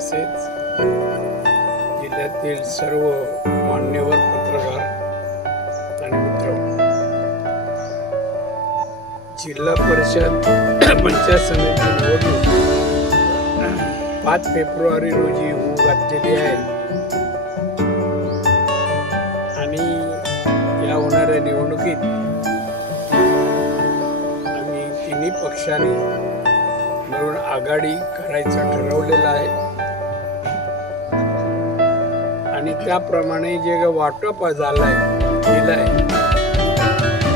तसेच जिल्ह्यातील सर्व मान्यवर पत्रकार आणि मित्र, जिल्हा परिषद पंचायत समिती निवडणूक 5 फेब्रुवारी रोजी होऊ घातलेली आहे आणि या होणाऱ्या निवडणुकीत आम्ही तिन्ही पक्षांनी मिळून आघाडी करायचं ठरवलेलं आहे आणि त्याप्रमाणे जे वाटप झालंय केलंय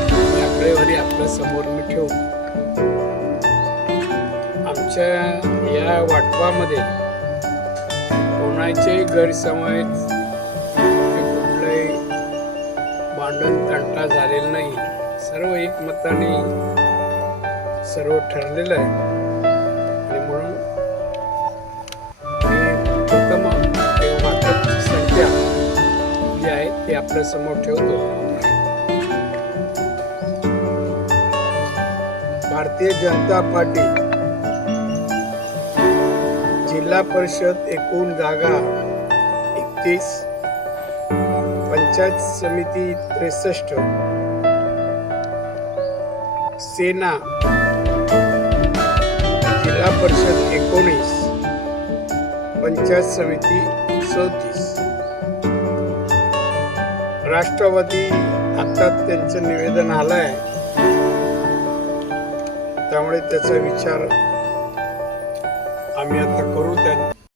ती आकडेवारी आपल्या समोर मी ठेवू. आमच्या या वाटपामध्ये कोणाचे गैरसमज कुठलंही भांडण तंटा झालेला नाही. सर्व एकमताने सर्व ठरलेलं आहे आणि म्हणून मी प्रथम वाटपाची संख्या जी आहे ती आपल्या समोर ठेवतो. भारतीय जनता पार्टी जिल्हा परिषद एकूण जागा 31, पंचायत समिती 63, सेना जिल्हा परिषद 19, पंचायत समिती 34. राष्ट्रवादी आता त्यांचं निवेदन आलंय त्यामुळे त्याचा विचार आम्ही आता करू.